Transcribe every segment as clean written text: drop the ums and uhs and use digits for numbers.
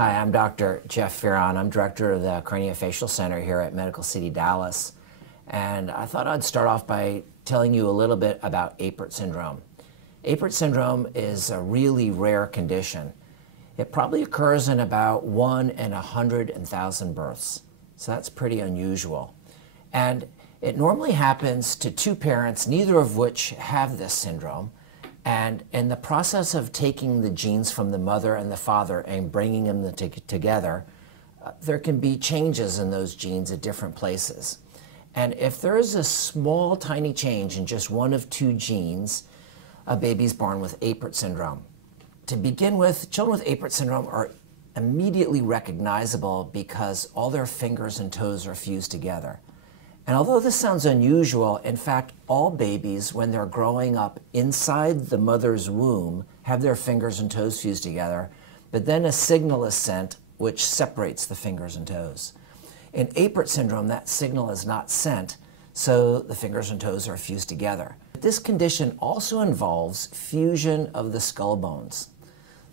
Hi, I'm Dr. Jeff Fearon. I'm director of the Craniofacial Center here at Medical City Dallas. And I thought I'd start off by telling you a little bit about Apert syndrome. Apert syndrome is a really rare condition. It probably occurs in about 1 in 100,000 births. So that's pretty unusual. And it normally happens to two parents, neither of which have this syndrome. And in the process of taking the genes from the mother and the father and bringing them together, there can be changes in those genes at different places. And if there is a small, tiny change in just one of two genes, a baby's born with Apert syndrome. To begin with, children with Apert syndrome are immediately recognizable because all their fingers and toes are fused together. And although this sounds unusual, in fact, all babies, when they're growing up inside the mother's womb, have their fingers and toes fused together, but then a signal is sent which separates the fingers and toes. In Apert syndrome, that signal is not sent, so the fingers and toes are fused together. This condition also involves fusion of the skull bones.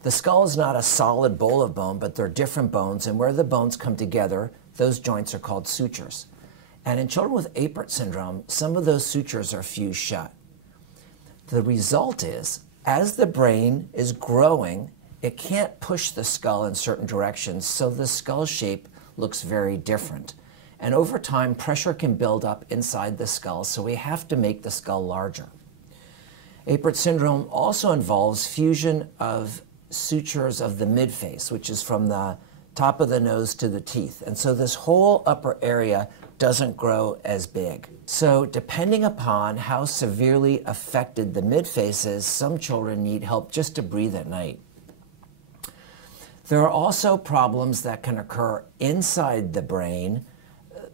The skull is not a solid bowl of bone, but they're different bones, and where the bones come together, those joints are called sutures. And in children with Apert syndrome, some of those sutures are fused shut. The result is, as the brain is growing, it can't push the skull in certain directions, so the skull shape looks very different. And over time, pressure can build up inside the skull, so we have to make the skull larger. Apert syndrome also involves fusion of sutures of the midface, which is from the top of the nose to the teeth. And so this whole upper area doesn't grow as big. So depending upon how severely affected the midface is, some children need help just to breathe at night. There are also problems that can occur inside the brain.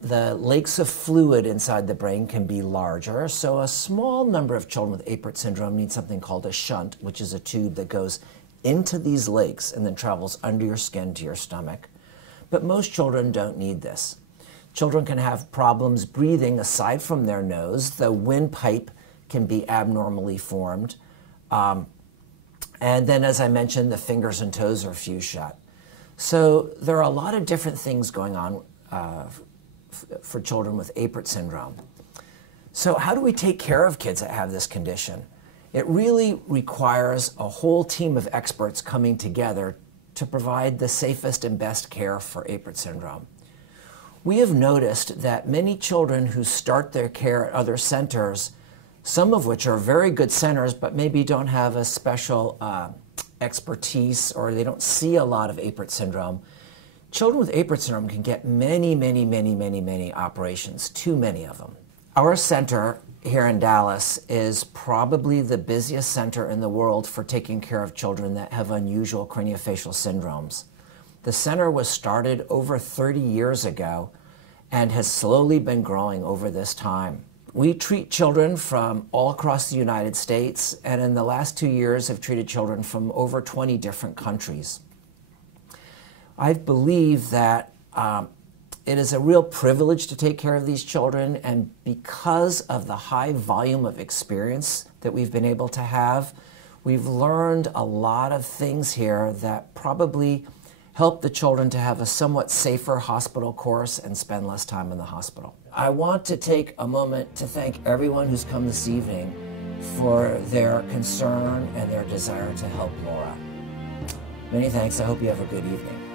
The lakes of fluid inside the brain can be larger, so a small number of children with Apert syndrome need something called a shunt, which is a tube that goes into these lakes and then travels under your skin to your stomach. But most children don't need this. Children can have problems breathing aside from their nose. The windpipe can be abnormally formed. And then, as I mentioned, the fingers and toes are fused shut. So there are a lot of different things going on for children with Apert syndrome. So how do we take care of kids that have this condition? It really requires a whole team of experts coming together to provide the safest and best care for Apert syndrome. We have noticed that many children who start their care at other centers, some of which are very good centers, but maybe don't have a special expertise or they don't see a lot of Apert syndrome. Children with Apert syndrome can get many operations, too many of them. Our center here in Dallas is probably the busiest center in the world for taking care of children that have unusual craniofacial syndromes. The center was started over 30 years ago and has slowly been growing over this time. We treat children from all across the United States, and in the last 2 years have treated children from over 20 different countries. I believe that it is a real privilege to take care of these children, and because of the high volume of experience that we've been able to have, we've learned a lot of things here that probably help the children to have a somewhat safer hospital course and spend less time in the hospital. I want to take a moment to thank everyone who's come this evening for their concern and their desire to help Laura. Many thanks. I hope you have a good evening.